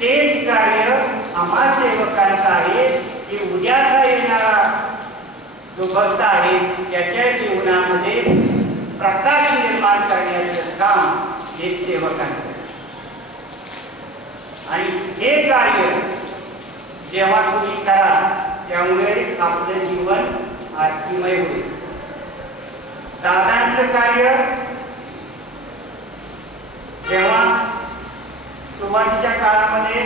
तेच कार्य आम्हा सेवकांचं आहे की उद्याचा येणारा जो भक्त आहे त्याच्या जीवनामध्ये प्रकाश निर्माण करण्याचं काम हे सेवकांचं. आणि हे कार्य जेव्हा तुम्ही करा त्यामुळेच आपलं जीवन आरतीमय होईल. दादांचं कार्य जेव्हा सुरुवातीच्या काळामध्ये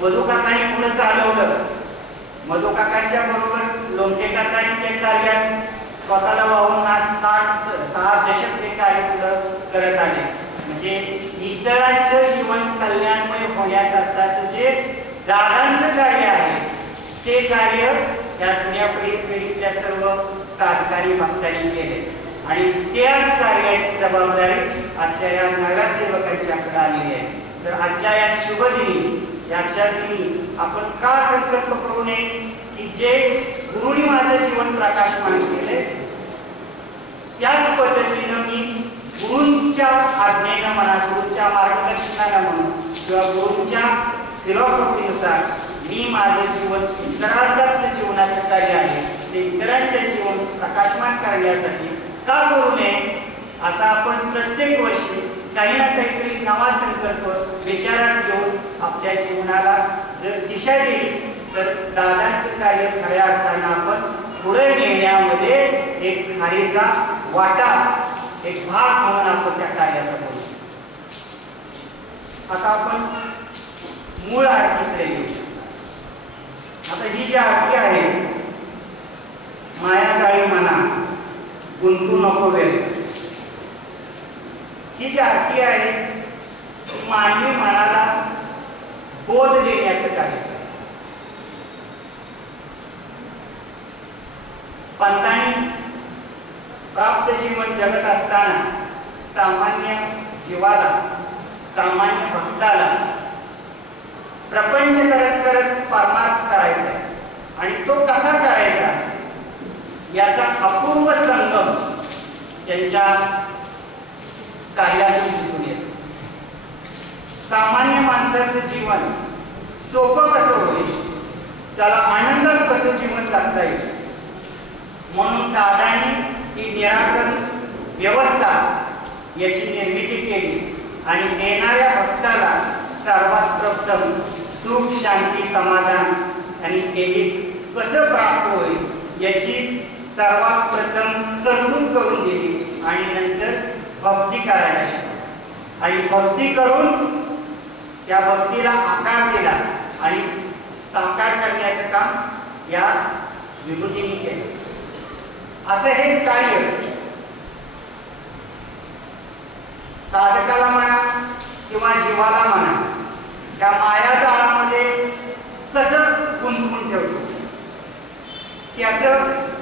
मधुकाकांनी पुढे चालवलं, मधुकाकांच्या बरोबर लोमटे काकांनी ते कार्यात स्वतःला वाहून आज 6 दशक ते कार्य पुढे करत आले. म्हणजे इतरांचं जीवन कल्याणमय होण्याकरताचं जे दादांचं कार्य आहे ते कार्य या जुन्या पिढीतल्या सर्व साधकारी भक्तांनी केले आणि त्याच कार्याची जबाबदारी आजच्या या नव्या सेवकांच्याकडे आलेली आहे. तर आजच्या या शुभदिनी याच्या दिनी आपण का संकल्प करू नये की जे गुरुनी माझं जीवन प्रकाशमान केले त्याच पद्धतीनं मी गुरूंच्या आज्ञेनं म्हणा, गुरूंच्या मार्गदर्शनानं म्हणून किंवा गुरूंच्या फिलॉसॉफीनुसार मी माझं जीवन इतरांचं जीवनाचं कार्य आहे ते इतरांचे जीवन प्रकाशमान करण्यासाठी का करू नये असा आपण प्रत्येक वर्षी काही ना काहीतरी नवा संकल्प विचारात घेऊन आपल्या जीवनाला जर दिशा दिली तर दादांचं कार्य खऱ्या अर्थानं आपण पुढे नेण्यामध्ये एक खारीचा वाटा, एक भाग म्हणून आपण त्या कार्याचा करू. आता आपण मूळ आरतीकडे येऊ. आता ही जी आरती आहे माया जाळी मना गुंतू नको वेळ, ही जी आरती आहे ती मानवी मनाला बोध देण्याचं कार्य. पंतांनी प्राप्त जीवन जगत असताना सामान्य जीवाला, सामान्य भक्ताला प्रपंच करत करत परमार्थ करायचा आणि तो कसा करायचा याचा अपूर्व संगम त्यांच्या कार्यातून दिसून येतो. सामान्य माणसाचं जीवन सोपं कसं होईल, त्याला आनंदात कसं जीवन जगता येईल म्हणून दादांनी ही निराकरण व्यवस्था याची निर्मिती केली आणि येणाऱ्या भक्ताला सर्वात प्रथम सुख, शांती, समाधान आणि तेही कसं प्राप्त होईल याची सर्वात प्रथम तरतूद करून दिली आणि नंतर भक्ती करायला शिकवली आणि भक्ती करून त्या भक्तीला आकार दिला आणि साकार करण्याचं काम या विभूतीने केलं. असं हे कार्य साधकाला म्हणा किंवा जीवाला म्हणा त्या माया जाळामध्ये कसं गुंतवून ठेवतो त्याचं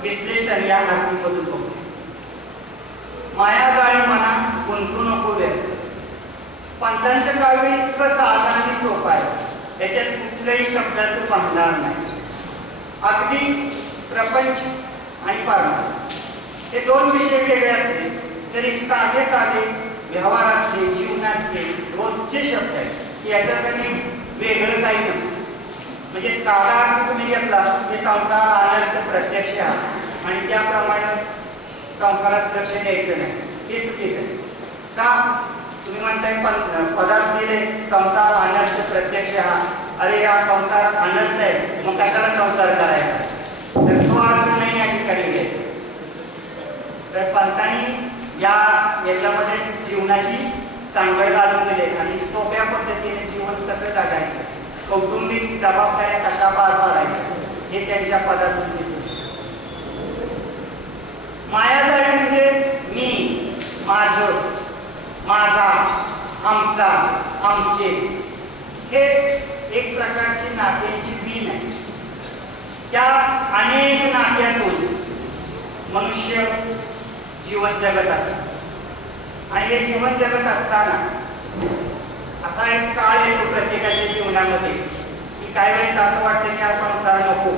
विश्लेषण या आरतीमधून होतं. माया जाळी म्हणा गुंतू नको वेळ, पंतांचं काव्य इतकं साधं आणि सोपं आहे, त्याच्यात कुठल्याही शब्दाचं भांडार नाही. अगदी प्रपंच आणि परमार्थ हे दोन विषय वेगळे असले तरी साधे साधे व्यवहारातले, जीवनातले रोजचे शब्द आहेत. याच्यासाठी वेगळं काही नाही. म्हणजे साधा तुम्ही घेतला की संसार आनंद प्रत्यक्ष आहे आणि त्याप्रमाणे संसारात लक्ष द्यायचं नाही, हे चुकीचं आहे. का तुम्ही म्हणताय पदार्थ दिले संसार आनंद प्रत्यक्ष हा, अरे हा संसार आनंद आहे मग कशाला संसार करायचा, तर तो अर्थ नाही या ठिकाणी घ्यायचा. तर पंतांनी याच्यामध्ये जीवनाची सांगड घालून दिले आणि सोप्या पद्धतीने जीवन कसं जगायचं, कौटुंबिक जबाबदाऱ्या कशा पार पाडायच्या हे त्यांच्या पदातून दिसत. मायाजाळी म्हणजे मी, माझं, माझा, आमचा, आमचे हे एक प्रकारची नात्यांची बीन आहे. त्या अनेक नात्यातून मनुष्य जीवन जगत असतात आणि हे जीवन जगत असताना असा एक काळ येतो प्रत्येकाच्या जीवनामध्ये की काही वेळेस असं वाटतं की हा संसार नको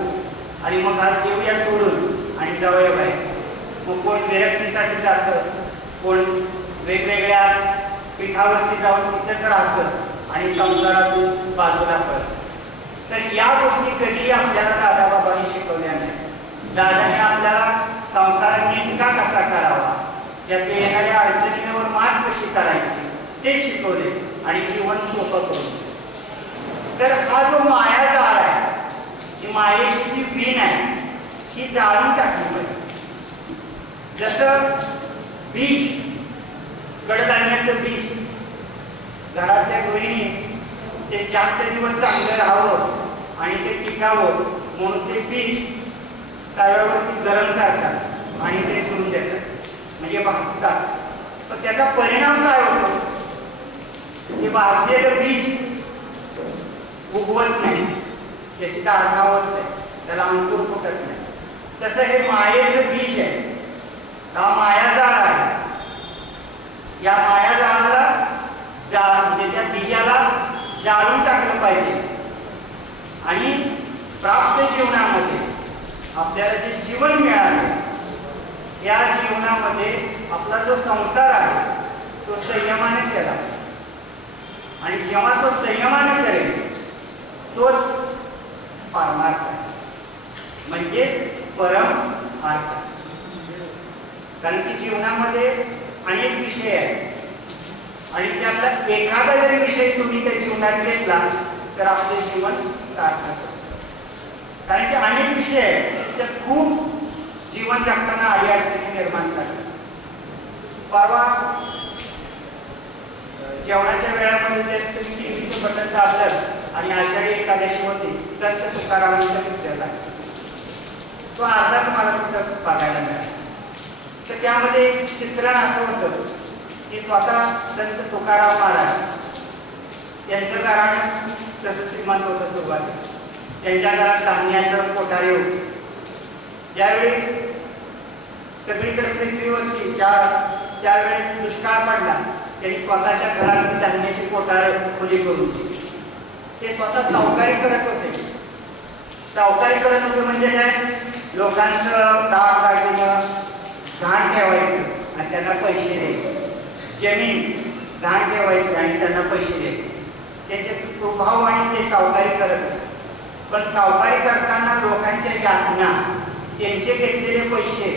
आणि मग हा देऊया सोडून आणि जवळ बाहेर. मग कोण विरक्तीसाठी जातं, कोण वेगवेगळ्या पीठावरती जाऊन तिथेच राहतं आणि संसारातून बाजूला पडतं. तर या गोष्टी कधीही आपल्याला दादाबाबांनी शिकवल्या नाही। दादाने आपल्याला संसार नेमका कसा करावा, त्यात येणाऱ्या अडचणींवर मात कशी करायची ते शिकवले आणि जीवन सोपं करून। तर हा जो माया जाळ आहे, ही मायेची जी वीण आहे ही जाळून टाकली पाहिजे। जसं बीज, कडधान्याचं बीज, घरातल्या गृहिणी ते जास्त दिवस चांगलं राहावं आणि ते टिकावं म्हणून ते बीज तव्यावरती गरम करतात आणि ते ठेवून देतात, म्हणजे भाजतात। पण त्याचा परिणाम काय होतो, ते भाजलेलं बीज उगवत नाही, त्याची धारणा होत नाही, त्याला अंकुर फुटत नाही। तसं हे मायेचं बीज आहे, हा मायाजाळ आहे। या मायाजाळाला म्हणजे त्या बीजाला जाळून टाकलं पाहिजे आणि प्राप्त जीवनामध्ये आपल्याला जे जीवन मिळाले या जीवनामध्ये आपला जो संसार आहे तो संयमाने केला आणि जेव्हा तो संयमाने करेल तोच परमार्थ आहे, म्हणजेच परम अर्थ। कारण की जीवनामध्ये अनेक विषय आहेत आणि त्यातला एखादा जरी विषय तुम्ही त्या जीवनात घेतला तर आपले जीवन सार्थक होते। कारण की अनेक विषय आहेत त्यात खूप जीवन जगताना अडीअडचणी निर्माण करतात। परवा जेवणाच्या वेळामध्ये तुम्ही टीव्हीचं बटन दाबलं आणि आषाढी एकादशी होती, संत तुकारामांचा पिक्चर लागला, तो अर्धाच मला कुठं बघायला मिळाला। तर त्यामध्ये चित्रण असं होतं की स्वतः संत तुकाराम महाराज त्यांचं घराणं तसं श्रीमंत होतं सुरुवातीला, त्यांच्या घरात धान्याचं कोठारे होते। ज्यावेळी सगळीकडे पृथ्वी होती त्यावेळेस दुष्काळ पडला, त्यांनी स्वतःच्या घरात धान्याची कोठारे खुली करून ते स्वतः सावकारी करत होते। सावकारी करत होते म्हणजे काय, लोकांचं दागिनं घाण ठेवायचं आणि त्यांना पैसे द्यायचे, जमीन घाण ठेवायची आणि त्यांना पैसे द्यायचे, त्यांचे प्रभाव आणि ते सावकारी करत होते। पण सावकारी करताना लोकांच्या यातना, त्यांचे घेतलेले पैसे,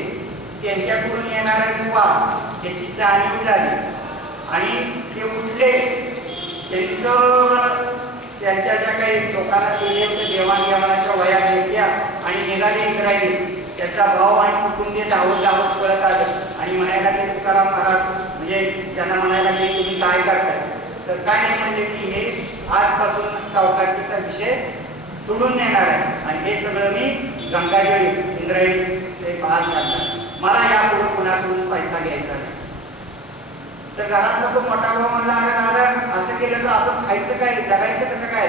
त्यांच्याकडून येणारा दुवा याची जाणीव झाली आणि ते उठले, त्यांनी सगळं त्यांच्या ज्या काही लोकांना दिले होते देवाणघेवाणाच्या वया घेतल्या आणि निघाले इंद्रायणी। त्याचा भाव आणि कुटुंबीय धावत पळत आलं आणि म्हणायला लागले तुकाराम महाराज, म्हणजे त्यांना म्हणायला लागले तुम्ही काय करताय, तर काय नाही म्हणजे की हे आजपासून सावकारीचा विषय सोडून देणार आहे आणि हे सगळं मी गंगाजळी इंद्रायणी ते पाहत करणार, मला यापुढे कुणाकडून पैसा घ्यायचा नाही। तर घरातला तो मोठा भाऊ म्हणला, अरे दादा असं केलं तर आपण खायचं काय, जगायचं कसं काय?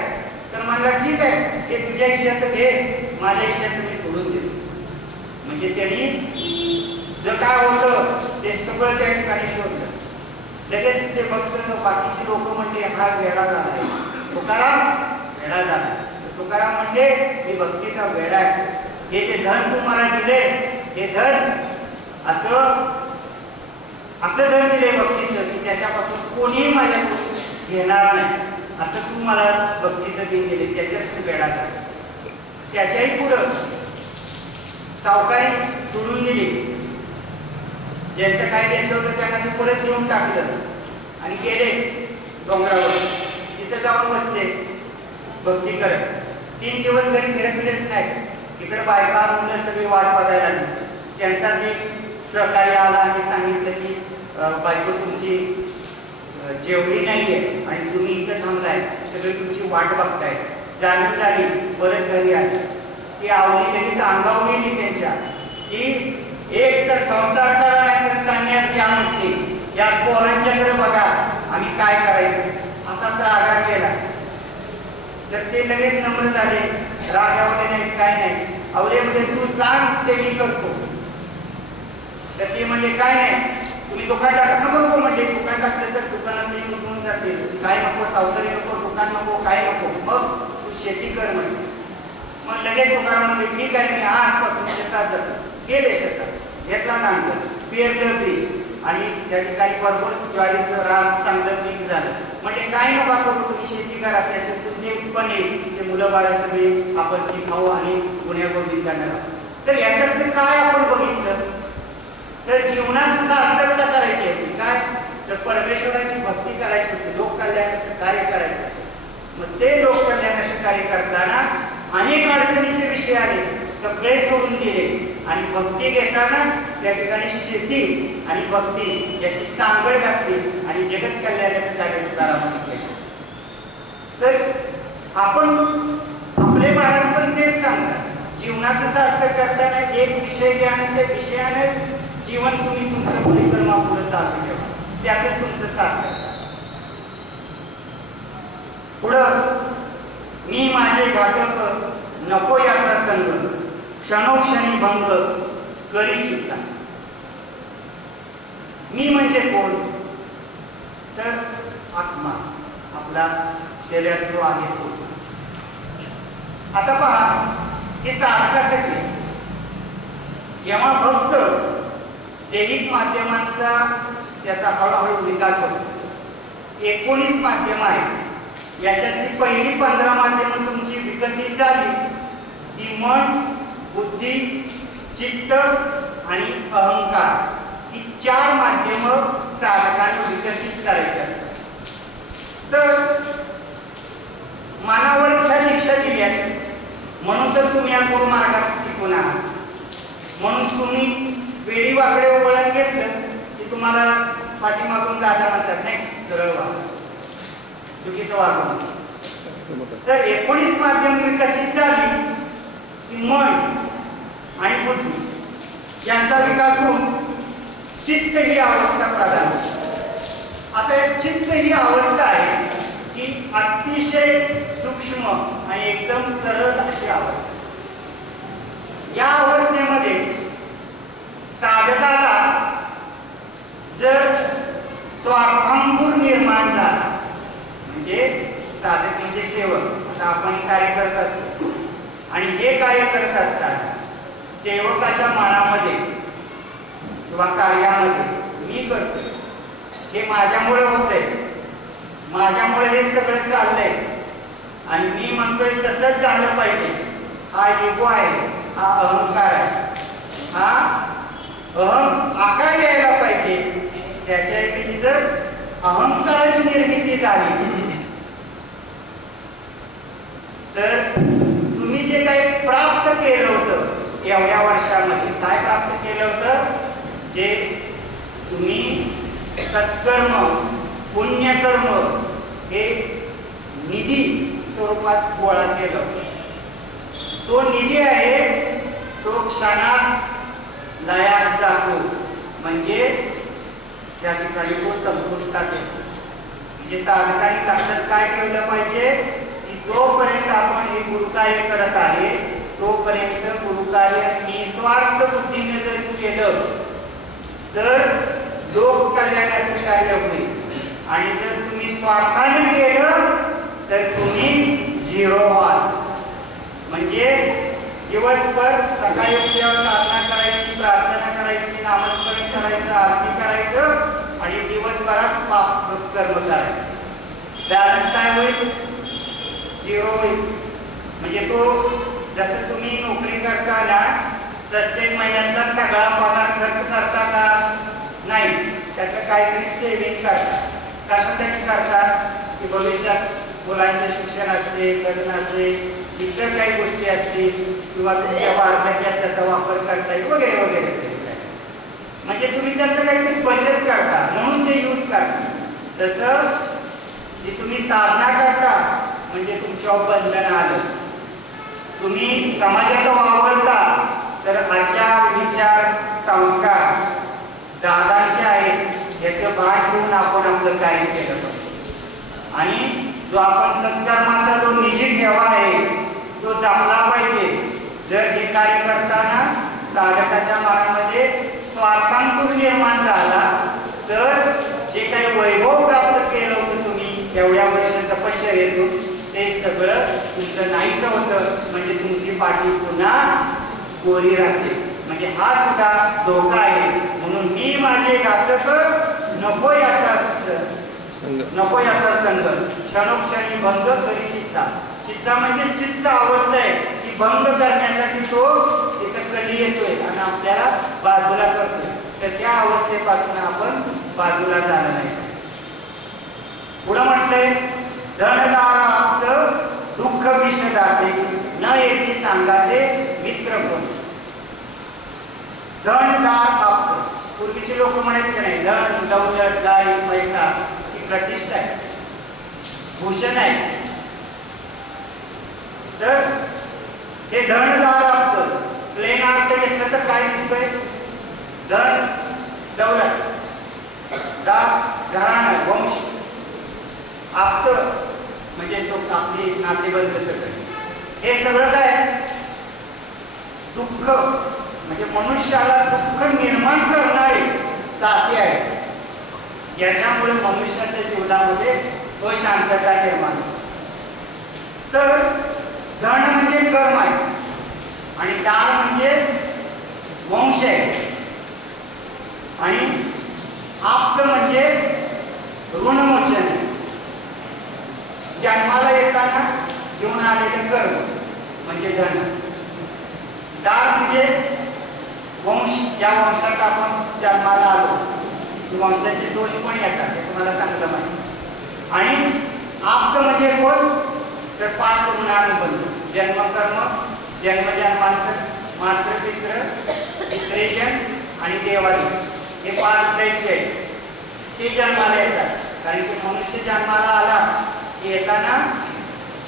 तर म्हणला ठीक आहे, ते तुझ्या हिश्श्याचं घे, माझ्या हिश्श्याचं मी सोडून देतो। म्हणजे त्यांनी जे काय होतं ते सगळं त्या ठिकाणी शोधलं। लगेच ते भक्त बाकीचे लोक म्हणजे हा वेडा झाला, तुकाराम वेडा झाला। तुकाराम म्हणजे मी भक्तीचा वेडा आहे, हे जे धन तुम्हाला दिले हे धन असं धन दिले भक्तीचं की त्याच्यापासून कोणीही माझ्याकडून घेणार नाही, असं तू मला भक्तीचं दिन दिले, त्याच्यात तू वेडा झाला। त्याच्याही पुढं सावकारी सोडून दिली, ज्यांचं काय घेतलं होतं त्यांना ते परत देऊन टाकलं आणि गेले डोंगरावर, तिथे जाऊन बसले भक्ती करत। 3 दिवस घरी फिरकलेच नाही, इकडे बायका मुलं सगळी वाट बघायला लागली। त्यांचाच एक सहकारी आला आणि सांगितलं की बायको तुमची जेवली नाहीये आणि तुम्ही इथं थांबलाय, सगळी तुमची वाट बघताय। जाणीव झाली, परत घरी आली, ती आवली लगेच अंगावर येईल त्यांच्या की एक तर संसार करा नाही तर संन्यास घ्या म्हटली, या पोरांच्याकडे बघा आम्ही काय करायचं, असा रागा केला। तर ते लगेच नम्र झाले, रागावले नाही काय नाही, आवले म्हणजे तू सांग ते मी करतो। तर ते म्हणजे काय नाही, तुम्ही दुकान टाकत नको म्हणजे दुकान टाकलं तर दुकानात नाही उठून जाते, काय नको, सावकारी नको, दुकान नको, काय नको, मग तू शेती कर म्हणजे। मग लगेच तुकाराम म्हणजे ठीक आहे, मी आजपासून शेतात जातो। गेले शेतात, घेतला नांगर, पेरलं बीज आणि त्या ठिकाणी भरपूर ज्वारीचं रास चांगलं पीक झालं। म्हणजे काय नका करू, तुम्ही शेती करा, त्याच्यातून जे उत्पन्न येईल ते मुलं बाळं सगळी आपण ती खाऊ आणि गुण्यागोविंद करणार. तर याच्यात काय आपण बघितलं तर जीवनाची सार्थकता करायची आहे. काय तर परमेश्वराची भक्ती करायची होती, लोककल्याणाचं कार्य करायचं. मग ते लोककल्याणाचं कार्य करताना अनेक अडचणीचे विषय आले, सगळे सोडून दिले आणि भक्ती घेताना त्या ठिकाणी शेती आणि भक्ती याची सांगड घातली आणि जगत कल्याणाचं कार्य तुकारामांनी केलं. तर आपण आपले महाराज पण तेच सांगतात, जीवनाचं सार्थक करताना एक विषय घ्या आणि त्या विषयाने जीवन तुम्ही तुमचं परिक्रमा पुढे चालू ठेवा, त्यातच तुमचं सार्थक. पुढं मी माझे घातक नको याचा संग क्षणोक्षणी भंग करी चित्ता. मी म्हणजे कोण तर आत्मा, आपला शरीरात जो आहे तो. आता पहा की साधकासाठी जेव्हा फक्त दैहिक माध्यमांचा त्याचा हळूहळू विकास होतो, 19 माध्यम आहे, याच्यातली पहिली 15 माध्यम तुमची विकसित झाली की मन, बुद्धी, चित्त आणि अहंकार ही 4 माध्यम साधकांनी विकसित करायची असतात. तर मनावरच ह्या दीक्षा दिल्या म्हणून तर तुम्ही या गुरु मार्गात टिकून आहात. म्हणून तुम्ही वेळी वाकडे वळण घेतलं की तुम्हाला पाठीमागून दादा म्हणतात, नाही सरळ वागा, चुकीचं वागणं. तर 19 माध्यम विकसित झाली की मन आणि बुद्धी यांचा विकास होऊन चित्त ही अवस्था प्रदान होते. आता या चित्त ही अवस्था आहे की अतिशय सूक्ष्म आणि एकदम तरल अशी अवस्था. या अवस्थेमध्ये साधकाला जर स्वार्थांकुर निर्माण झाला, म्हणजे साधक म्हणजे सेवक, आता आपण कार्य करत असतो आणि हे कार्य करत असताना सेवकाच्या मनामध्ये किंवा कार्यामध्ये मी करतोय, हे माझ्यामुळे होतंय, माझ्यामुळे हे सगळं चाललंय आणि मी म्हणतोय तसंच झालं पाहिजे, हा इगो आहे, हा अहंकार आहे, हा आकार यायला पाहिजे. त्याच्याऐवजी जर अहंकाराची निर्मिती झाली तर तुम्ही जे काही प्राप्त केलं होतं एवढ्या वर्षामध्ये, काय प्राप्त केलं होतं, जे तुम्ही सत्कर्म पुण्यकर्म हे निधी स्वरूपात गोळा केलं, तो निधी आहे तो क्षणात लयास जातो, म्हणजे त्या ठिकाणी तो संपुष्टात येतो. म्हणजे साधकांनी लक्षात काय ठेवलं पाहिजे की जोपर्यंत आपण हे गुरुकार्य करत आहे तोपर्यंत गुरुकार्य निस्वार्थ बुद्धीने जर केलं तर लोक कल्याणाचं कार्य होईल आणि जर तुम्ही स्वार्थाने केलं तर तुम्ही झिरो व्हाल. म्हणजे दिवसभर सकाळी उठल्यावर साधना करायची, प्रार्थना करायची, नामस्मरण करायचं, आरती करायचं आणि दिवसभरात पाप कर्म करायचं. बॅलन्स काय होईल, झिरो होईल. म्हणजे तो जसं तुम्ही नोकरी करताना प्रत्येक महिन्याचा सगळा पगार खर्च करता का नाही, त्याचं काहीतरी सेविंग करता. कशासाठी करतात की भविष्यात मुलांचं शिक्षण असते, लग्न असते, इतर काही गोष्टी असतील किंवा तुमच्या वार्धक्यात त्याचा वापर करता येईल वगैरे वगैरे. म्हणजे तुम्ही त्यांचं काहीतरी बचत करता म्हणून ते यूज करता. तसं जे तुम्ही साधना करता म्हणजे तुमच्यावर बंधन आलं, तुम्ही समाजाला वावरता तर आचार विचार संस्कार दादांचे आहेत याचं भान घेऊन आपण आपलं कार्य केलं पाहिजे. आणि जो आपण सत्कर्माचा जो निजी ठेवा आहे तो जपला पाहिजे. जर हे कार्य करताना साधकाच्या मनामध्ये स्वार्थांकुर निर्माण झाला तर जे काही वैभव प्राप्त केलं होतं तुम्ही एवढ्या वर्ष तपश्चर्येतून ते सगळं तुमचं नाहीसं होतं. म्हणजे तुमची पाठी पुन्हा कोरी राहते. म्हणजे हा सुद्धा धोका आहे. म्हणून मी माझे घातक नको याचा संग क्षणोक्षणी भंग करी चित्ता. चित्ता म्हणजे चित्त अवस्था आहे, ती भंग करण्यासाठी तो तिथं कली येतोय आणि आपल्याला बाजूला करतोय. तर त्या अवस्थेपासून आपण बाजूला जाणार नाही. पुढे म्हटलंय धनदाराप्त दुःख विषदाते न येती सांगाते मित्र कोण. धनदार आप्त, पूर्वीचे लोक म्हणायचे नाही धन दौलत गाई पैसा ही प्रतिष्ठा आहे, भूषण आहे. तर हे धनदार आप्त प्लेन अर्थ घेतलं तर काय दिसतोय, धन दौलत, दार घराणं वंश, आप्त म्हणजे आपली नातेबंध सगळे, हे सगळं काय दुःख म्हणजे मनुष्याला दुःख निर्माण करणारी ताते आहे. याच्यामुळे मनुष्याच्या जीवनामध्ये अशांतता निर्माण होते. तर धन म्हणजे कर्म आहे आणि दार म्हणजे वंश आहे आणि आप्त म्हणजे ऋणमोचन आहे. जन्माला येताना घेऊन आलेलं कर्म म्हणजे धन. दार म्हणजे वंश, ज्या वंशात आपण जन्माला आलो वंशाचे दोष पण येतात, हे तुम्हाला चांगलं माहिती. आणि आप्त म्हणजे कोण, तर 5 ऋणानुबंध, जन्मकर्म, जन्मजन्मांतर, मातृपित्र, पितृजन आणि देवादी, हे 5 दैत्य आहेत. ते जन्माला येतात कारण की मनुष्य जन्माला आला की येताना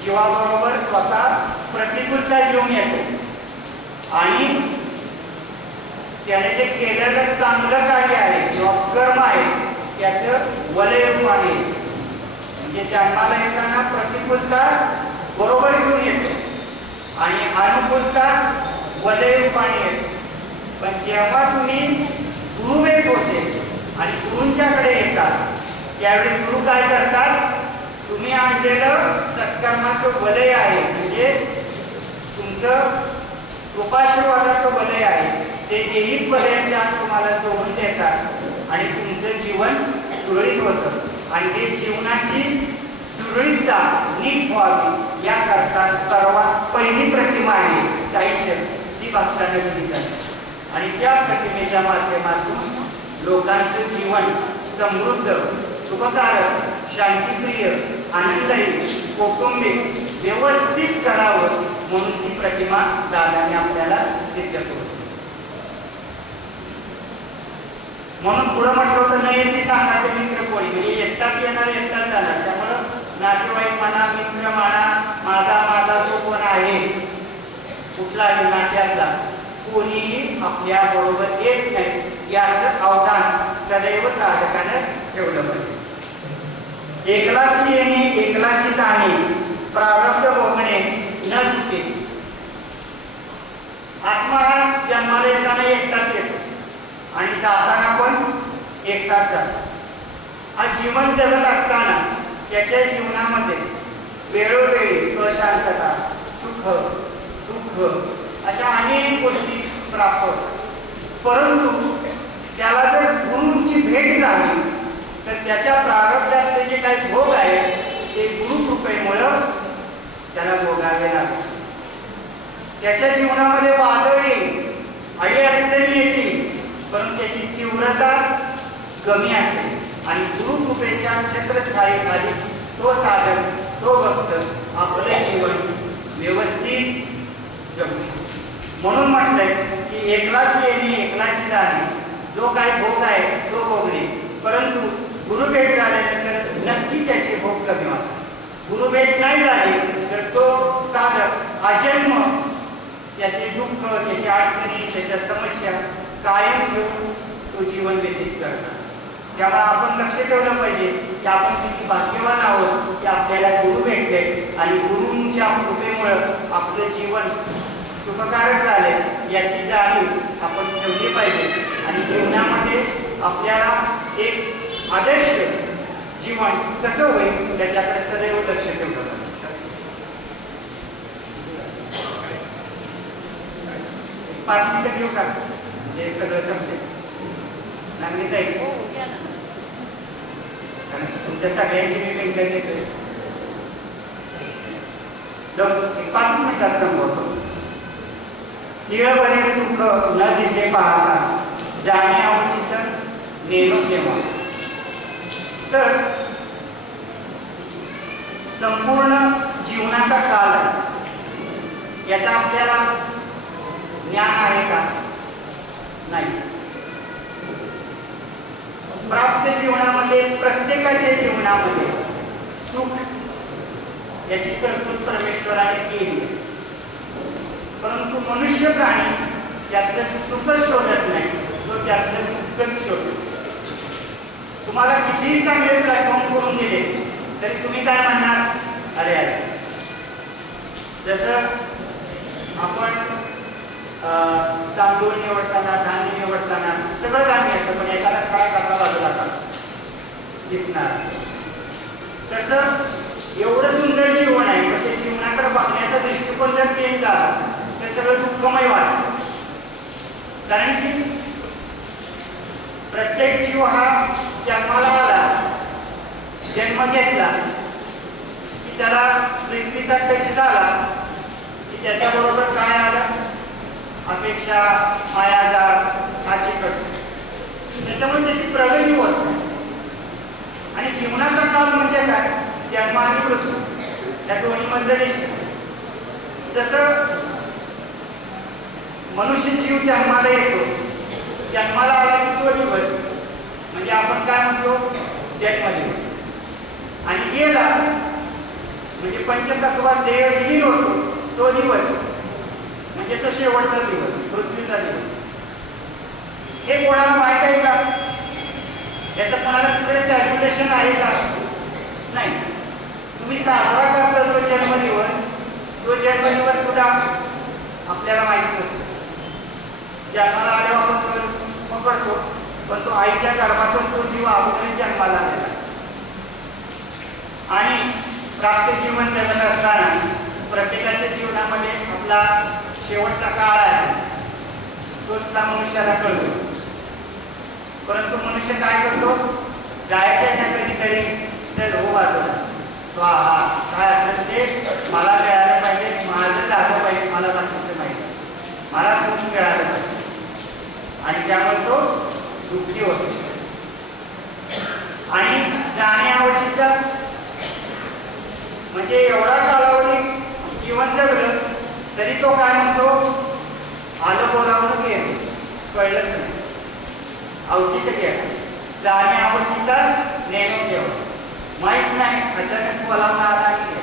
जीवाबरोबर स्वतः प्रतिकूलता घेऊन येतो आणि त्याने जे केलेलं चांगलं कार्य आहे किंवा कर्म आहे त्याचं वलय रूपाने, म्हणजे जन्माला येताना प्रतिकूलता बरोबर घेऊन येतो आणि अनुकूलता वलय रूपाने येतो. पण जेव्हा तुम्ही गुरुभेट होते आणि गुरूंच्याकडे येतात त्यावेळी गुरु काय करतात, तुम्ही आणलेलं सत्कर्माचं वलय आहे म्हणजे तुमचं कृपाशीर्वादाचं वलय आहे ते देहिक वलयाच्या आत तुम्हाला जोडून देतात आणि तुमचं जीवन सुरळीत होतं. आणि ते जीवनाची सुरळीतता नीट व्हावी याकरता सर्वात पहिली प्रतिमा आहे साईश्वर, ती भक्तांना दिली आणि त्या प्रतिमेच्या माध्यमातून लोकांचं जीवन समृद्ध, सुखकारक, शांतिप्रिय, आनंददायी, कौटुंबिक, व्यवस्थित करावं म्हणून ती प्रतिमा दादाने आपल्याला सिद्ध करू. म्हणून पुढे म्हटलं होतं नाही ती सांगायचे मित्र कोणी, म्हणजे एकटाच येणार एकटाच जाणार. त्यामुळं नातेवाईक म्हणा, मित्र म्हणा, माझा जो कोण आहे कुठलाही नात्यातला कोणीही आपल्या बरोबर येत नाही याचं अवधान सदैव साधकानं ठेवलं पाहिजे. एकलाची येणे एकलाची जाणे प्रारब्ध भोगणे न चुके. आत्मा हा जन्माला येताना एकटाच येतो आणि जाताना पण एकटाच जातो. हा जीवन जगत असताना त्याच्या जीवनामध्ये वेळोवेळी अशांतता, सुख, दुःख अशा अनेक गोष्टी प्राप्त होतात. परंतु त्याला जर गुरूंची भेट झाली तर त्याच्या प्रारब्धातले जे काही भोग आहेत ते गुरुकृपेमुळं त्याला भोगावे लागतात. त्याच्या जीवनामध्ये वादळ येईल, अडीअडचणी येतील, परंतु त्याची तीव्रता कमी असते आणि गुरुकृपेच्या छत्रछायेखाली तो साधक, तो भक्त आपले जीवन व्यवस्थित जगू शकतो. म्हणून म्हटलंय की एकलाच येणे एकलाची जाणे, जो काही भोग आहे तो भोगणे. परंतु गुरुभेट झाल्यानंतर नक्की त्याचे भोग कमी होतात. गुरुभेट नाही झाली तर तो साधक आजन्म त्याचे दुःख, त्याची अडचणी, त्याच्या समस्या कायम घेऊन तो जीवन व्यतीत करतात. त्यामुळे आपण लक्ष ठेवलं पाहिजे की आपण किती भाग्यवान आहोत की आपल्याला गुरु भेटले आणि गुरूंच्या कृपेमुळं आपलं जीवन सुखकारक झाले याची जाणीव आपण ठेवली पाहिजे. आणि जीवनामध्ये आपल्याला एक आदर्श जीवन कसं होईल त्याच्याकडे सदैव लक्ष ठेवलं पाहिजे. पाच मिनिटं घेऊ का, हे सगळं संपते चांगली जाईल. कारण तुमच्या सगळ्यांची मी पेंटर घेतोय. 5 मिनिटात संपवतो. तिळ बरे सुख न दिसे पाहता जाणे अवचित नेणो केव्हा. तर संपूर्ण जीवनाचा काल याचा आपल्याला ज्ञान आहे का? नाही. प्राप्त जीवनामध्ये प्रत्येकाच्या जीवनामध्ये सुख याची तरतूद परमेश्वराने केली, परंतु मनुष्य प्राणी त्यातलं सुख शोधत नाही, तो त्यातलं दुःखच शोधतो. तुम्हाला कितीही चांगले प्लॅटफॉर्म करून दिले तरी तुम्ही काय म्हणणार? अरे अरे. जसं आपण तांदूळ निवडताना, धान्य निवडताना सगळं धान्य असतं, पण एखादा काळा काका बाजूला दिसणार. तसं एवढं सुंदर जीवन आहे, पण त्या जीवनाकडे बघण्याचा दृष्टिकोन जर चेंज झाला तर सगळं दुःखमय वाटतं. कारण की प्रत्येक जीव हा जन्माला आला, जन्म घेतला की त्याला पृथ्वीचा टच झाला की त्याच्याबरोबर काय आलं? अपेक्षा, मायाजाळ, चिकट. त्याच्यामुळे त्याची प्रगती होत नाही. आणि जीवनाचा काल म्हणजे काय? जन्म आणि मृत्यू, या दोन्ही मधलं रिश्ता. जसं मनुष्य जीव जन्माला येतो, जन्माला आला की तो दिवस म्हणजे आपण काय म्हणतो? जन्मदिवस. आणि गेला म्हणजे पंचतत्वात देह विलीन होतो तो दिवस म्हणजे तो शेवटचा दिवस, पृथ्वीचा दिवस. हे कोणाला माहित आहे का? याचं कोणाला कॅल्क्युलेशन आहे का? नाही. तुम्ही साजरा करता तो जन्मदिवस सुद्धा आपल्याला माहित नसतो. जन्माला आल्यावर आपण पकडतो, पण तो आईच्या गर्भातून तो जीव अगोदरच जन्माला आलेला. आणि प्राप्त जीवन जगत असताना प्रत्येकाच्या जीवनामध्ये आपला शेवटचा काळ आहे, तो सुद्धा मनुष्याला कळतो. परंतु मनुष्य काय करतो? जायच्या ह्या कधीतरी चल हो बाजूला स्वाहा, काय असेल ते मला मिळालं पाहिजे, माझं झालं पाहिजे, मला बाकीचं माहिती, मला सुख मिळालं पाहिजे. आणि त्यामुळे तो दुःखी होतो. आणि जाणे आवश्यक म्हणजे एवढा कालावधी जीवन जगलं तरी तो काय म्हणतो? आलं बोलावून गेलं, कळलंच नाही, औचित्य केलं. जाणे आवश्यकता नेणं केवळ माहीत नाही, अचानक बोलावून आला की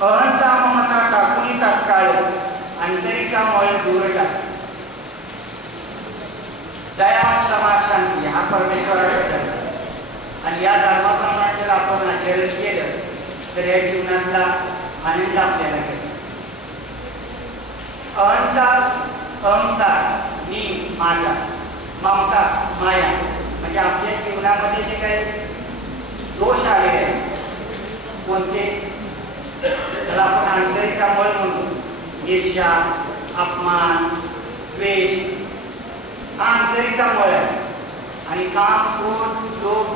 अहंता ममता टाकून तात्काळ अंतरीचा मळ दूर टाक. दया, क्षमा, शांती हा परमेश्वराचा धर्म. आणि या धर्माप्रमाणे जर आपण आचरण केलं तर या जीवनातला आनंद आपल्याला घेतो. अहंता मी माझा, ममता माया म्हणजे आपल्या जीवनामध्ये जे काही दोष आलेले आहेत, कोणते त्याला आपण आंतरिकचा बळ म्हणतो. ईर्ष्या, अपमान, द्वेष हा आंतरिकचा बळ आहे. आणि काम, क्रोध, लोभ,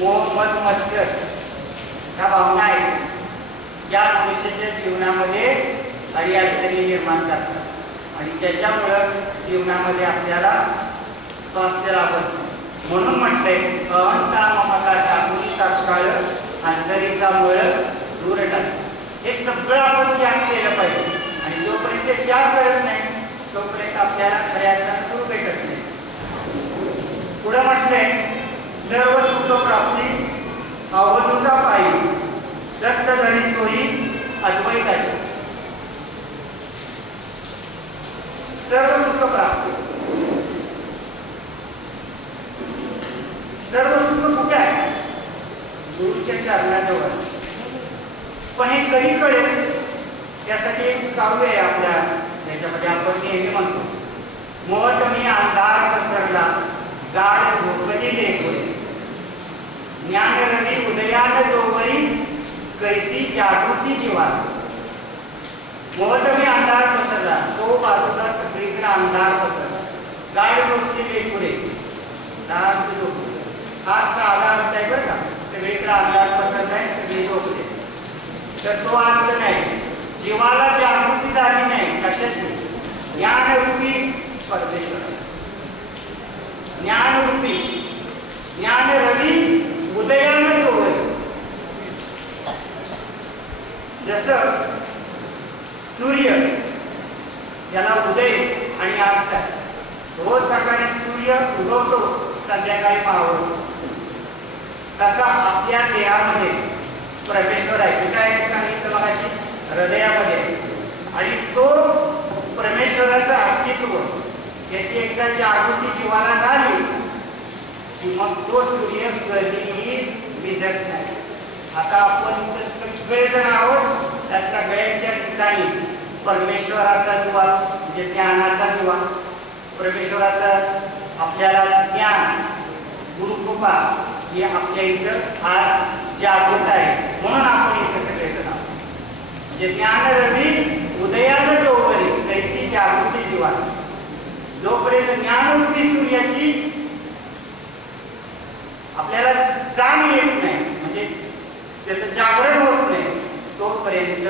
मोह, मद, मत्सर ह्या भावना आहेत या मनुष्याच्या जीवनामध्ये अडीअडचणी निर्माण करतात. आणि त्याच्यामुळं जीवनामध्ये आपल्याला स्वास्थ्य लाभत. म्हणून म्हटलंय अहंता ममता टाकून तात्काळ अंतरिकचा बळ दूर टाक. हे सगळं आपण त्याग केलं पाहिजे. आणि जोपर्यंत त्याग करत नाही तोपर्यंत आपल्याला खऱ्या अर्थानं सुरू भेटत नाही. पुढे म्हटलंय सर्व सुख प्राप्ती अवधूता पायी दत्त धरी सोयी अद्वैताची. सर्व सुख प्राप्ती, सर्व सुख कुठे आहे? गुरुच्या चरणाजवळ. पण हे कधी कळेल यासाठी एक काव्य आहे आपल्या याच्यामध्ये, आपण नेहमी म्हणतो मोहत मी अंधार पसरला गाढ झोपली लेखोय ज्ञान रवी उदयान जोवरी कैसी जागृती जीवा. मोहत मी अंधार पसरला, तो बाजूला सगळीकडे अंधार पसरला, गाढ झोपली लेखोय दार झोपली. हा साधा अर्थ आहे बरं का, सगळीकडे अंधार पसरला आहे, सगळी झोपले. तर तो अर्थ नाही. जीवाला जागृती झाली नाही कशाची? ज्ञानरूपी परमेश्वर. ज्ञानरूपी ज्ञान रवी उदयानं जोडले. जसं सूर्य याला उदय आणि अस्त आहे. रोज सकाळी सूर्य उगवतो, संध्याकाळी मावळतो. तसा आपल्या देहामध्ये परमेश्वर आहे. कुठे आहे सांगितलं मगाशी? हृदयामध्ये. आणि तो परमेश्वराचं अस्तित्व याची एकदा जागृती जीवाला झाली की मग तो सूर्य कधीही विझत नाही. आता आपण इथं सगळेजण आहोत, त्या सगळ्यांच्या ठिकाणी परमेश्वराचा दिवा म्हणजे ज्ञानाचा दिवा, परमेश्वराचा आपल्याला ज्ञान, गुरुकृपा ही आपल्या इथं आज जागृत आहे. म्हणून आपण इथं सगळेजण आहोत. म्हणजे ज्ञान रवी उदयानं डोंगरी तैसी जागृती जीवा. जोपर्यंत ज्ञानरूपी सूर्याची आपल्याला जाण येत नाही, म्हणजे त्याचं जागरण होत नाही, तोपर्यंत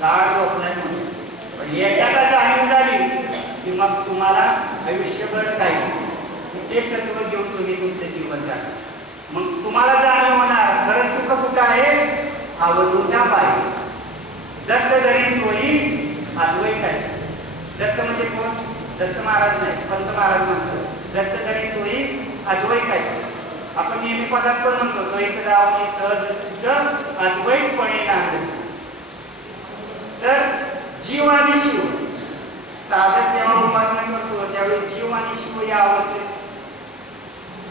झाड झोपणार नाही. पण एखादा जाणीव झाली की मग तुम्हाला आयुष्यभर काही ते तत्व घेऊन तुम्ही तुमचं जीवन जगा. मग तुम्हाला जाणीव होणार खरंच सुख कुठं आहे? अवधूता पाहिजे. दत्त जरी सोयी अद्वैताची. दत्त म्हणजे कोण? दत्त महाराज नाही, पंत महाराज म्हणतो. दत्त जरी सोयी अद्वैताची. आपण नेहमी पदात पण म्हणतो तो एक दावणी सहज सिद्ध अद्वैतपणे नांद. तर जीव आणि शिव साधक जेव्हा उपासना करतो त्यावेळी जीव आणि शिव या अवस्थेत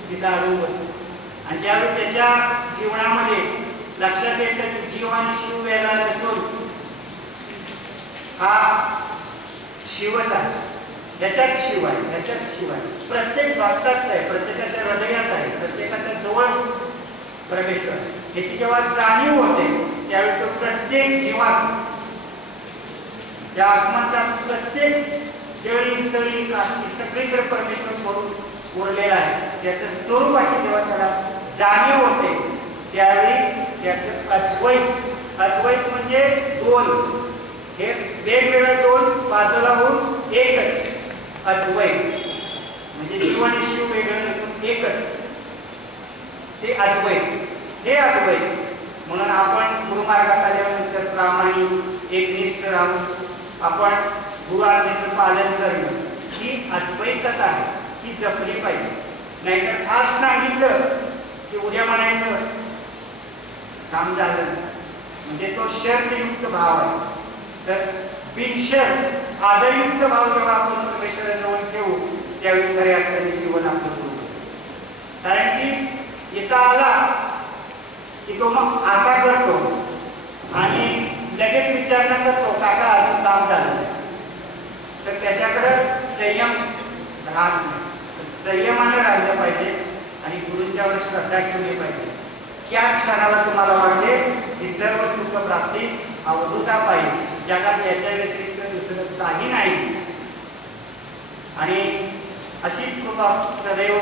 तिथं अडून बसतो. आणि ज्यावेळी त्याच्या जीवनामध्ये लक्षात येतं की जीव आणि शिव वेगळा नसून हा शिवच आहे, ह्याच्यात शिव आहे, ह्याच्यात शिव आहे. प्रत्येक भक्तात आहे, प्रत्येकाच्या हृदयात आहे, प्रत्येकाच्या जवळ परमेश्वर. याची जेव्हा जाणीव होते त्यावेळी तो प्रत्येक जीवात त्या आसमंतात प्रत्येक जळी स्थळी काष्टी सगळीकडे परमेश्वर स्वरूप उरलेला आहे. त्याचं स्वरूपाची जेव्हा त्याला जाणीव होते त्यावेळी त्याचं अद्वैत. अद्वैत म्हणजे दोन, हे वेगवेगळे दोन बाजूला होऊन एकच अद्वैत. म्हणजे जीव आणि शिव वेगळं नसून एकच, ते अद्वैत. हे अद्वैत. म्हणून आपण गुरुमार्गात आल्यानंतर प्रामाणिक एकनिष्ठ राहून आपण गुरु आज्ञेचं पालन करणं ही अद्वैतता आहे, ही जपली पाहिजे. नाहीतर आज सांगितलं की उद्या म्हणायचं काम झालं, म्हणजे तो शर्तयुक्त भाव आहे. तर बिनशर्त आदरयुक्त भाव जेव्हा आपण परमेश्वराजवळ ठेवू त्यावेळी खऱ्या अर्थाने जीवन आपलं सुरू होतं. कारण की इथं आला की तो मग आशा करतो आणि लगेच विचार न करतो काका अजून काम झालं. तर त्याच्याकडं संयम राहत नाही. संयमाने राहिलं पाहिजे आणि गुरूंच्यावर श्रद्धा ठेवली पाहिजे. त्या क्षणाला तुम्हाला वाटते की सर्व सुख प्राप्ती अवधूता पाहिजे, जगात याच्या व्यतिरिक्त दुसरं काही नाही. आणि अशीच कृपा सदैव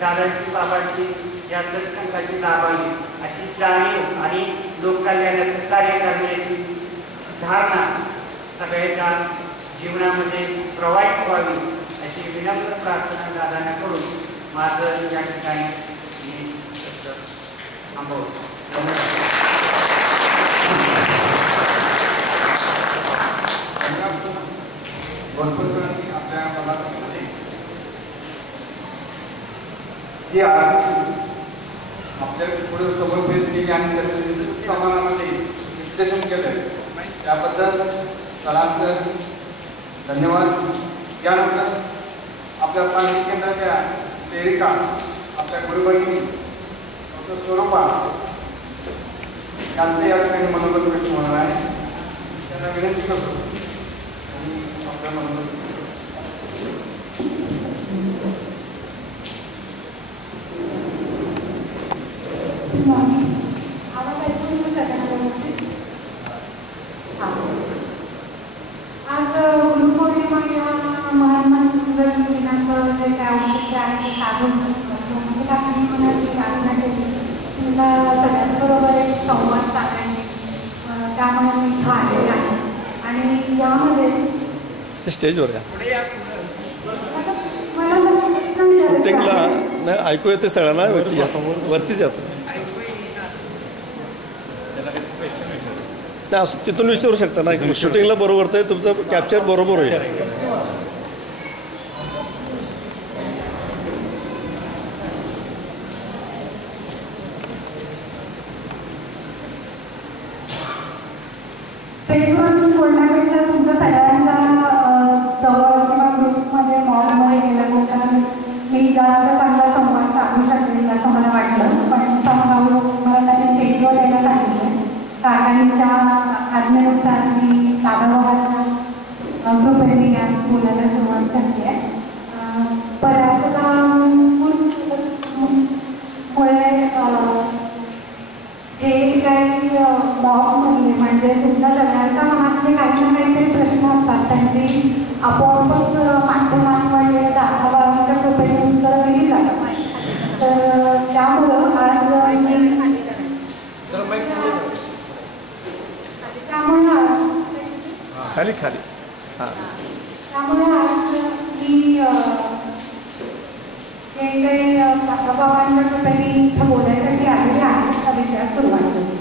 दादांची बाबांची या सत्संगाची लाभावी अशी जाणीव आणि लोककल्याणाचं कार्य करण्याची धारणा सगळ्याच्या जीवनामध्ये प्रवाहित व्हावी अशी विनम्र प्रार्थना दादांना करून माझं या ठिकाणी मी थांबवतो. आपल्या मनामध्ये जी आपल्या पुढे समोर केली आणि त्याचं समानामध्ये विश्लेषण केलं त्याबद्दल सरांचं धन्यवाद. यानंतर आपल्या सांगली केंद्राच्या सेविका आपल्या गुरुबहिणी डॉक्टर स्वरूपा यांचं या ठिकाणी मनोगत व्यक्त होणार आहे. त्यांना विनंती करतो आणि आपल्या मनोगत आज गुरुपौर्णिमा या महान दिनांक जे काय आवश्यक आहे ते साधून साधना केली. तुमच्या सगळ्यांबरोबर एक संवाद त्यामुळे मी इथं आलेले आहे. आणि यामध्ये ते स्टेजवर या पुढे या. मला जर प्रश्न विचारायचा शूटिंगला आहे. नाही ऐकू येते सगळ्यांना वरती या वरतीच येतो नाही असं तिथून विचारू शकता ना शूटिंगला बरोबर आहे तुमचं कॅप्चर बरोबर होईल. स्टेजवरून बोलण्यापेक्षा तुमच्या सगळ्यांच्या जवळ किंवा ग्रुपमध्ये मॉलमध्ये गेल्यानंतर मी जास्त चांगला संवाद साधू शकेल असं मला वाटलं. पण समजावून मला त्यांनी स्टेजवर यायला सांगितलं. काकांच्या आज्ञेनुसार मी दादाबाबांच्या कृपेने या बोलायला सुरुवात करते आहे. बऱ्याचदा मुळे जे काही मॉबमध्ये म्हणजे तुमच्या सगळ्यांच्या मनातले काही ना काहीतरी प्रश्न असतात त्यांची आपोआपच माध्यमांमध्ये दादाबाबांच्या कृपेने उत्तरं दिली जातात. तर त्यामुळं आज खाली खाली हां त्यामुळे आज मी जे काही दादाबाबांच्या कृपेने इथं बोलायसाठी आलेले आहे त्या विषयात सुरुवात करते.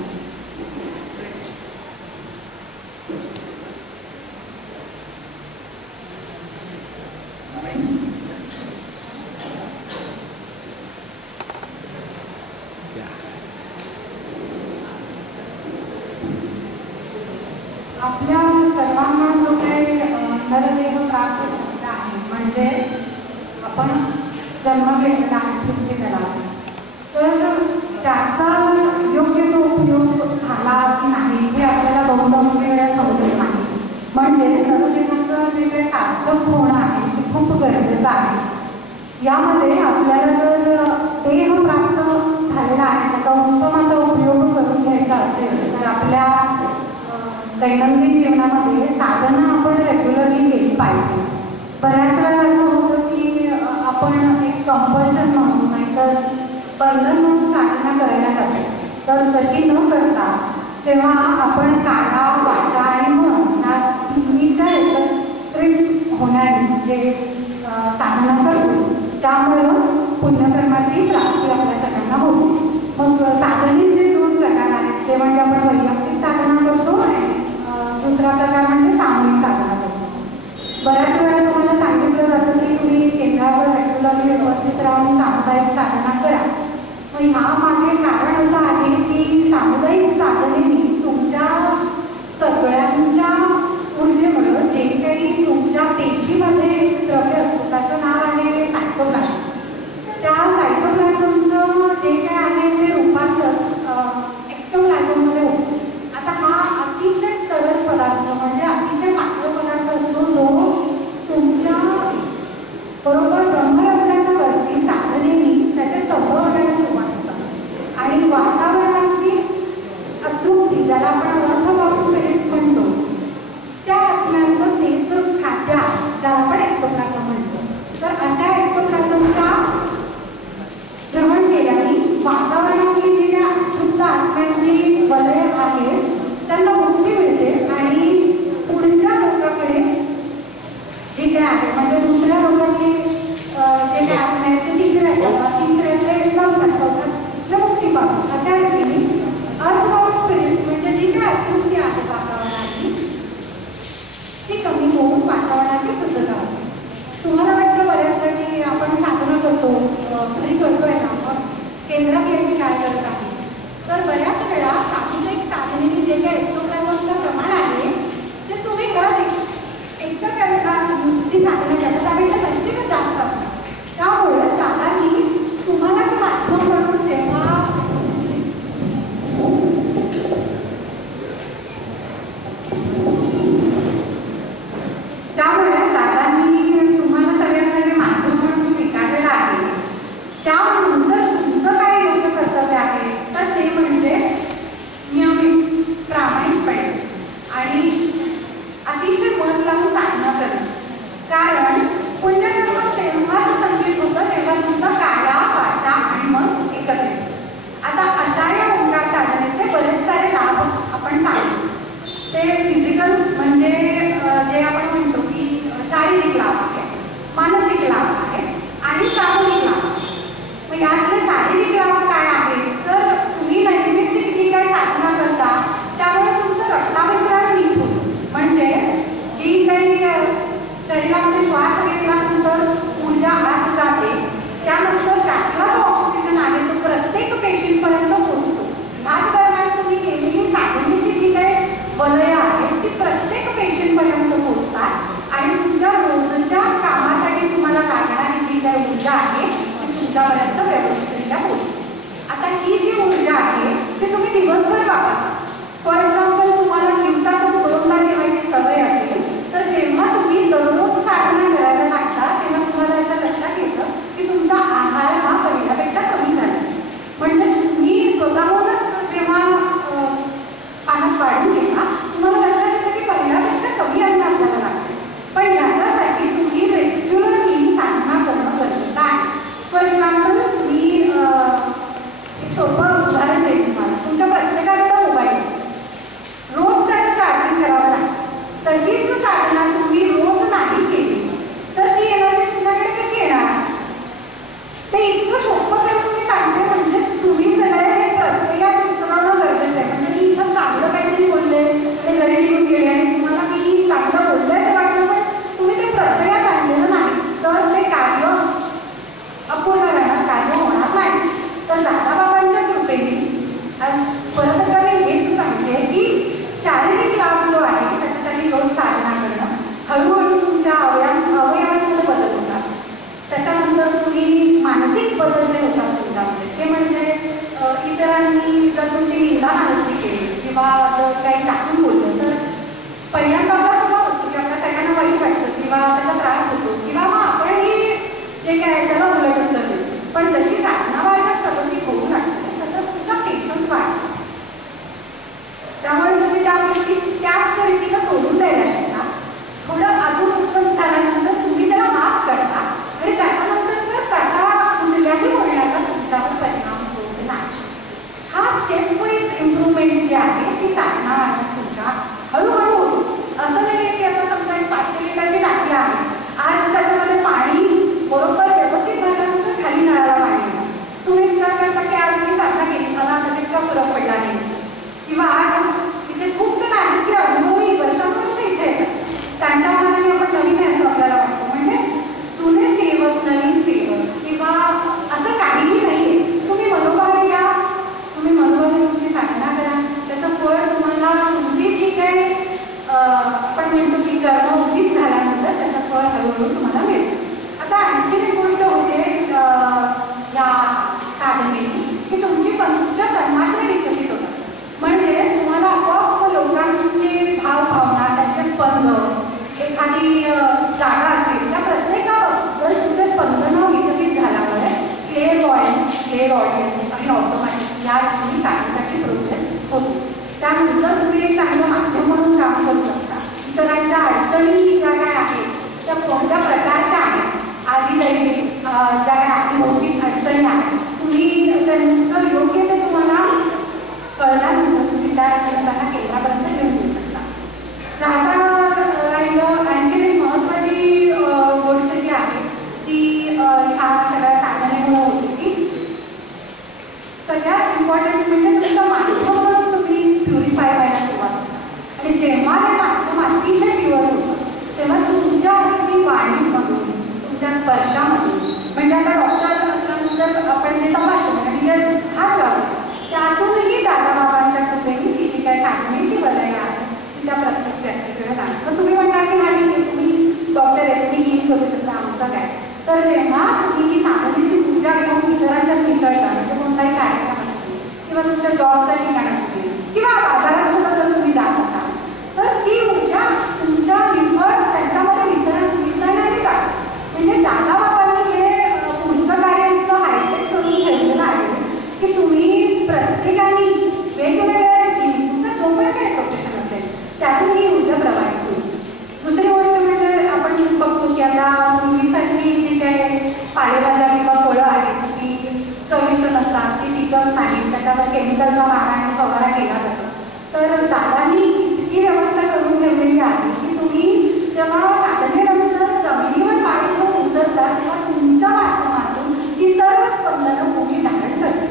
आपल्या सर्वांना जो काही नरदेह प्राप्त झालेला आहे म्हणजे आपण जन्म घेतलेला आहे पृथ्वीला तर त्याचा योग्य तो उपयोग झाला की नाही हे आपल्याला बहुतांशी वेळा समजत नाही. म्हणजे नरदेहाचं जे काही सार्थक होणं आहे ते खूप गरजेचं आहे. यामध्ये आपल्याला जर देह प्राप्त झालेला आहे त्याचा उत्तम असा उपयोग करून घ्यायचा असेल तर आपल्या दैनंदिन जीवनामध्ये साधना आपण रेग्युलरली केली पाहिजे. बऱ्याच वेळा असं होतं की आपण एक कंपल्शन म्हणून नाहीतर बंधन म्हणून साधना करायला जातो. तर तशी न करता जेव्हा आपण काया वाचा आणि मन या तिन्हीच्या एकत्रित होण्याने जे साधना करतो त्यामुळं पुण्यकर्माची प्राप्ती आपल्या सगळ्यांना होते. मग साधनेचे दोन प्रकार आहेत ते म्हणजे आपण वैयक्तिक साधना करतो आणि दुसरा प्रकार म्हणजे सामूहिक साधना करतो. बऱ्याच वेळा तुम्हाला सांगितलं जातं की तुम्ही केंद्रावर रेग्युलरली उपस्थित राहून सामुदायिक साधना करा. मग ह्यामागे कारण असं आहे की सामुदायिक साधनेने तुमच्या सगळ्यांच्या ऊर्जेमुळं जे काही तुमच्या पेशीमध्ये द्रव्य असतो त्याचं नाव आहे सायटोप्लाझम. त्या सायटोप्लाझमचं जे काय आहे ते रूपांतर एक्टोप्लाझममध्ये होतं. आता हा अतिशय तरल पदार्थ म्हणजे अतिशय पातळ पदार्थ असतो जो तुमच्या बरोबर ब्रह्मरत्नाच्या वरती साधनेने त्याचे स्तंभ वगैरे सुरुवात होतात आणि वातावरणातली अतृप्त इतरांच्या अडचणी ज्या काय आहेत त्या कोणत्या प्रकारच्या आहेत, आधी ज्या काय आधीभौतिक अडचणी आहेत, तुम्ही त्यांचं योग्य ते तुम्हाला कळल्यानंतर तुम्ही त्या त्यांना केंद्रापर्यंत घेऊन येऊ शकता. राहिलं आणखी एक महत्त्वाची गोष्ट जी आहे ती ह्या सगळ्या साधनेमुळे होती की सगळ्यात इम्पॉर्टंट म्हणजे तुमचं माध्यम तुम्ही प्युरिफाय व्हायला सुरुवात होता. आणि जेव्हा ते माध्यम अतिशय प्युअर होतं तेव्हा तुमच्या अगदी वाणीमधून, तुमच्या स्पर्शामधून, म्हणजे आता डॉक्टर असल्यानंतर आपण जे तपासतो म्हणजे हात लावतो त्यातूनही दादाबाबांच्या कृपेने ती जी काही साधनेची वलय आहे ती त्या प्रत्येक व्यक्तीकडे लागते. तर तुम्ही म्हणता की हा ठीक आहे, तुम्ही डॉक्टर आहे, तुम्ही हील करू शकता, आमचं काय. तर जेव्हा तुम्ही ही साधनेची पूजा घेऊन इतरांच्या मिसळता, म्हणजे कोणताही कार्यक्रम असतील किंवा तुमच्या जॉबचं ठिकाण असतील किंवा बाजारात सुद्धा जर तुम्ही जात असाल तर ती ऊर्जा तुमच्या निव्वळ त्यांच्यामध्ये मिसळण्याची जाते. म्हणजे दादाबाबांनी हे पुढचं कार्य इतकं हायटेक करून ठेवलेलं आहे की तुम्ही प्रत्येकाने वेगवेगळ्या रीतीने तुमचं जो पण काही प्रोफेशन असेल त्यातून ही ऊर्जा प्रवाहित होईल. दुसरी गोष्ट म्हणजे आपण बघतो की आता पूर्वीसाठी जी काही पालेभाज्या किंवा फळं आहेत ती चविष्ट नसतात, ती टिकत नाही, त्याच्यावर केमिकलचा मारा आणि फवारा केला जातो. तर दादांनी ही व्यवस्था करून ठेवलेली आहे की तुम्ही जेव्हा साधनेनंतर जमिनीवर पाणी घेऊन उतरता तेव्हा तुमच्या माध्यमातून ही सर्व स्पंदनं भूमी धारण करते.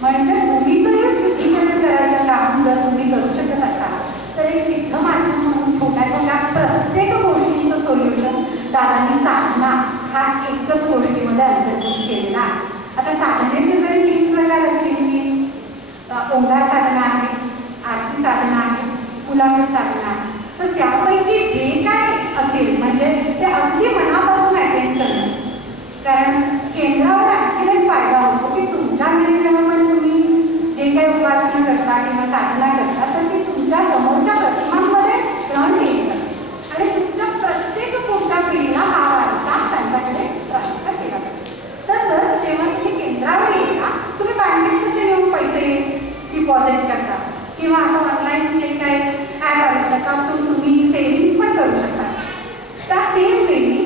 म्हणजे भूमीचंही शुद्धीकरण करायचं काम जर तुम्ही करू शकत असाल तर एक सिद्ध माध्यम म्हणून छोट्या छोट्या प्रत्येक गोष्टीचं सोल्युशन दादांनी साधना ह्या एकच गोष्टीमध्ये अंतर्भूत केलेला आहे. आता साधनेचे जरी 3 प्रकार असतील की ओंकार साधना आहे, आरती साधना आहे, मुलाखत साधना आहे, तर त्यापैकी जे काय असेल म्हणजे ते अगदी मनापासून अटेंड करणं. कारण केंद्रावर आणखी एक फायदा होतो की तुमच्या घरी जेव्हा पण तुम्ही जे काही उपासना करता किंवा साधना करता तर ती तुमच्या समोरच्या प्रतिमांमध्ये ग्रहण केली जाते आणि तुमच्या प्रत्येक पुढच्या पिढीला हा वारसा त्यांच्याकडे प्राप्त केला जातो. तसंच जेव्हा तुम्ही केंद्रावर येता तुम्ही बँकेत कसे येऊन पैसे डिपॉझिट करता किंवा आता ऑनलाईन जे काही ॲप आहे त्याच्यातून तुम्ही सेव्हिंग्स पण करू शकता. त्या सेम वेळी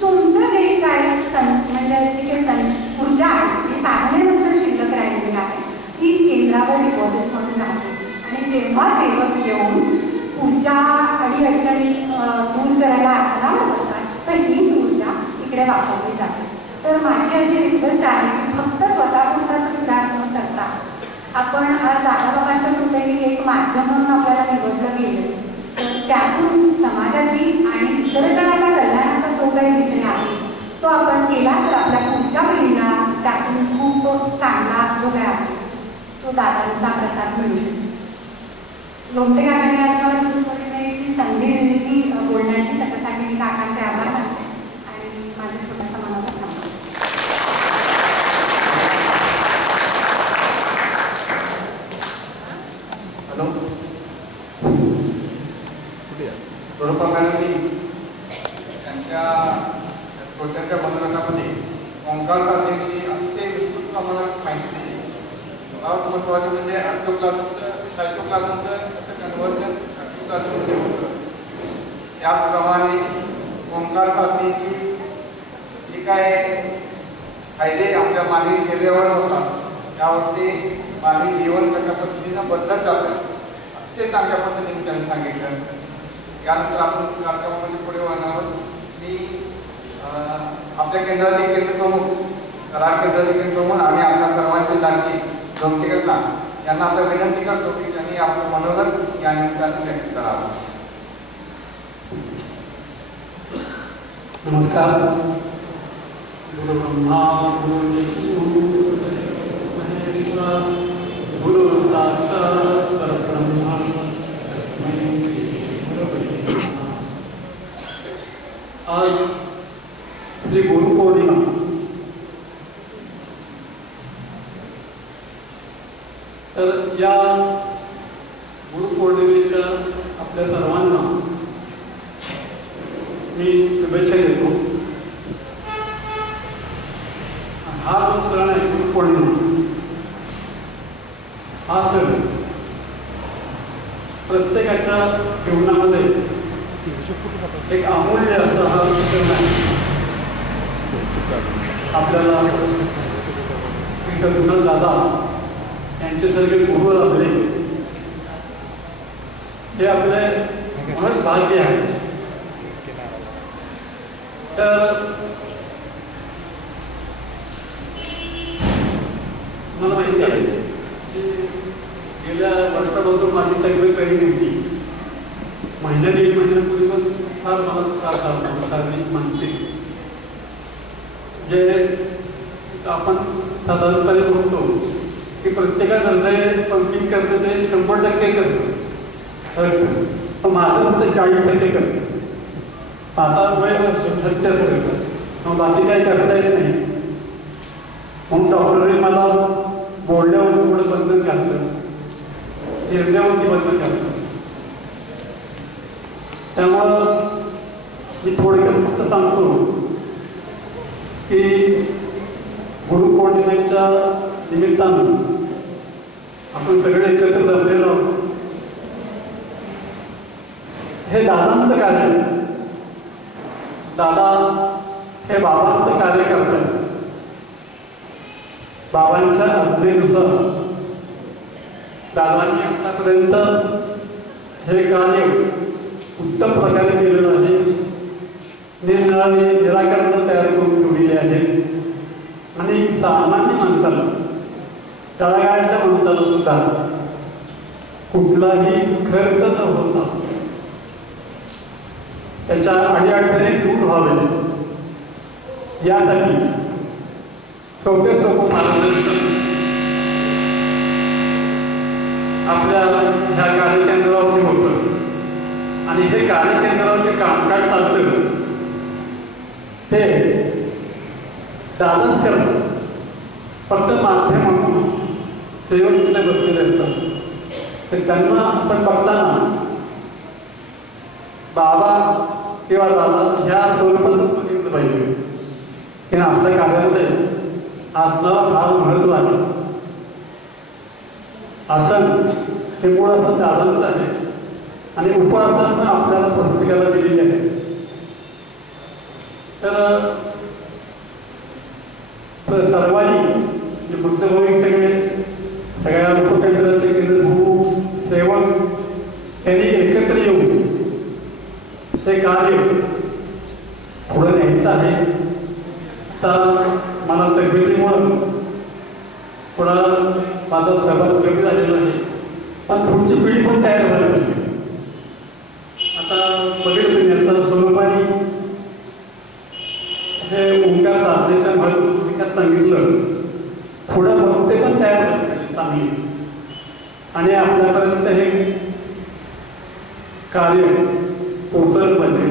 तुमचं जे काय म्हणजे जी काही ऊर्जा आहे जी साधनेनंतर शिल्लक राहिलेली आहे ती केंद्रावर डिपॉझिट म्हणून राहते. आणि जेव्हा सेवक येऊन ऊर्जा अडीअडचणी दूर करायला आसनावर बसतात तर हीच ऊर्जा इकडे वापरली जाते. तर माझी अशी रिक्वेस्ट आहे की फक्त स्वतःपुरताच विचार न करता आपण आज दादाबाबांच्या कृपेने एक माध्यम म्हणून आपल्याला निवडलं गेलं तर त्यातून समाजाची आणि इतरजणांच्या कल्याणाचा जो काही विषय आहे तो आपण केला तर आपल्या पुढच्या पिढीला त्यातून खूप चांगला जो काय आहे तो दादांचा प्रसाद मिळू शकतो. लोमटे काकांनी आज मला गुरुपौर्णिमेची संधी दिली ती बोलण्याची, त्याच्यासाठी मी काकांचे आभार मानते आणि माझ्या छोट्यासा मनाला सांगते. स्वरूपाकांनी त्यांच्या छोट्याशा बंधनामध्ये ओंकार साधनेची अतिशय विस्तृत प्रमाणात माहिती दिली. सर्वात महत्त्वाचं म्हणजे सायटोप्लाझमचं कसं कन्व्हर्जन सायटोप्लाझममध्ये होतं त्याचप्रमाणे ओंकार साधनेची जी काय फायदे आपल्या मानवी शरीरावर होतात त्यावरती मानवी जीवन कशा पद्धतीनं बदलत जातं अतिशय चांगल्या पद्धतीने त्यांनी सांगितलं. यानंतर आपण कार्यक्रमामध्ये पुढे वळणार. मी आपल्या केंद्राचे केंद्र प्रमुख कराड केंद्राचे केंद्र प्रमुख आम्ही आपल्या सर्वांचे लाडके लोमटेकरना यांना आता विनंती करतो की त्यांनी आपलं मनोगत या निमित्ताने व्यक्त करावं. नमस्कार. गुरु ब्रह्मा गुरु विष्णू गुरु साक्षात परब्रह्म तस्मै गुरवे नमः. आज श्री गुरुपौर्णिमा. तर या गुरुपौर्णिमेच्या आपल्या सर्वांना मी शुभेच्छा देतो. हा जो सण आहे गुरुपौर्णिमा हा सण प्रत्येकाच्या जीवनामध्ये एक अमूल्य असं हा क्षण आहे. आपल्याला कृष्ण दादा यांचे सगळे गुरु लाभले हे आपले महत्त्वाचं भाग्य आहे. तर मला माहिती आहे की गेल्या वर्षापासून माझी तब्येत काही नव्हती. महिन्या 1 महिन्यापूर्वी पण फार मला त्रास झाला शारीरिक मानसिक. जे आपण साधारणपणे बोलतो की प्रत्येकाचं हृदय पंपिंग करतं ते 100% करतं, पण माझं फक्त 40% करतं. आता वय 70 करतं, मग बाकी काही करता येत नाही. म्हणून डॉक्टरने मला बोलण्यावर थोडं बंधन घातलं, फिरण्यावरती बंधन घातलं. त्यामुळं मी थोडक्यात फक्त सांगतो की गुरुपौर्णिमेच्या निमित्तानं आपण सगळे एकत्र जमलेलो आहोत. हे दादांचं कार्य, दादा हे बाबांचं कार्य करतात. बाबांच्या आज्ञेनुसार दादांनी आतापर्यंत हे कार्य उत्तम प्रकारे केलेलं आहे. निरनिराळी निराकरणं तयार करून ठेवलेली आहेत आणि सामान्य माणसाला, तळागाळातल्या माणसाला सुद्धा कुठलाही खर्च न होता त्याच्या अडीअडचणी दूर व्हावे यासाठी सोपे मार्गदर्शन आपल्या ह्या कार्यकेंद्रावरती होतं. आणि हे कार्यकेंद्रावर जे कामकाज चालतं ते दादाच करतात. फक्त माध्यम म्हणून सेवक तिथे बसलेले असतात. तर त्यांना आपण बघताना बाबा किंवा दादा ह्या स्वरूपातून बघितलं पाहिजे की आपल्या कार्यामध्ये आसनाला फार महत्त्व आहे. आसन हे मुळं असं दादांचं आहे आणि उपासना आपल्याला प्रत्येकाला दिलेली आहे. तर सर्वांनी बुद्धभाविक सगळ्या उपकेंद्राचे केंद्रभू सेवक यांनी एकत्र येऊन ते कार्य पुढे न्यायचं आहे. तर मला तब्येतीमुळं थोडा माझा सहभाग कमी झालेला आहे, पण पुढची पिढी पण तयार व्हायला पाहिजे. आता बघितलं तुम्ही आता स्वरूपाने हे ओंकार साधनेच्या महत्त्वात सांगितलं. थोडं भक्ते पण तयार झाले चांगली आणि आपल्यापर्यंत हे कार्य पोचलं पाहिजे.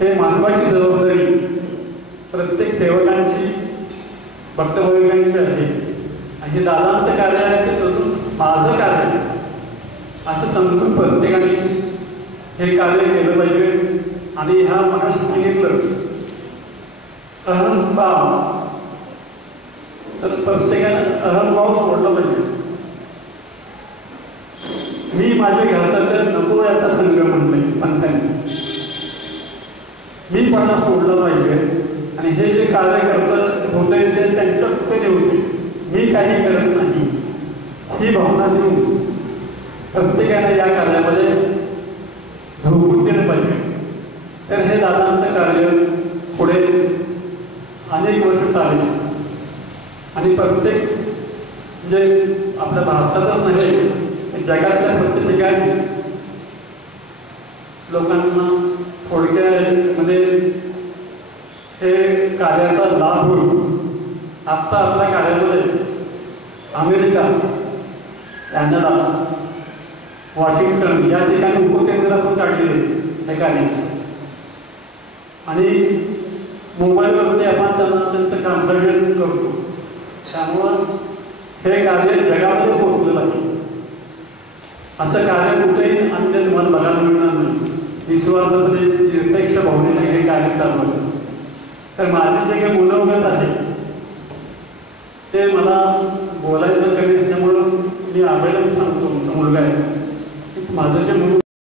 हे महत्त्वाची जबाबदारी प्रत्येक सेवकांची, भक्तभाविकांची आहे. आणि हे दादांचं कार्य आहे ते तसं माझं कार्य आहे असं समजून प्रत्येकाने हे कार्य केलं पाहिजे. आणि ह्या मगाशी सांगितलं अहंभाव, तर प्रत्येकाने अहंभाव सोडला पाहिजे. मी माझ्या घरात नको याचा संघ म्हणले पंथांनी, मी पणा सोडलं पाहिजे. आणि हे जे कार्य करत होते ते त्यांच्या कृपेने होते, मी काही करत नाही ही भावना घेऊन प्रत्येकाने या कार्यामध्ये झोकून दिलं पाहिजे. तर हे दादांचं कार्य पुढे अनेक वर्ष चालेल आणि प्रत्येक म्हणजे आपल्या भारतातच नाही, जगातल्या प्रत्येक ठिकाणी लोकांना थोडक्यामध्ये हे कार्याचा लाभ होईल. आत्ता आपल्या कार्यामध्ये अमेरिका, कॅनडा, वॉशिंग्टन या ठिकाणी उपकेंद्र आपण काढलेले हे कार्याचे. आणि मोबाईलवरती आपण त्यांचं कन्सल्टेशन करतो. त्यामुळं हे कार्य जगामध्ये पोहोचलं पाहिजे. असं कार्य कुठेही अन्य तुम्हाला बघायला मिळणार नाही. विश्वासामध्ये निरपेक्ष भावनेने हे कार्य चालू आहे. तर माझे जे काही मनोगत आहे ते मला बोलायचं कमी असल्यामुळं मी आवेदन सांगतो. तुमचा मुलगा आहे माझं जे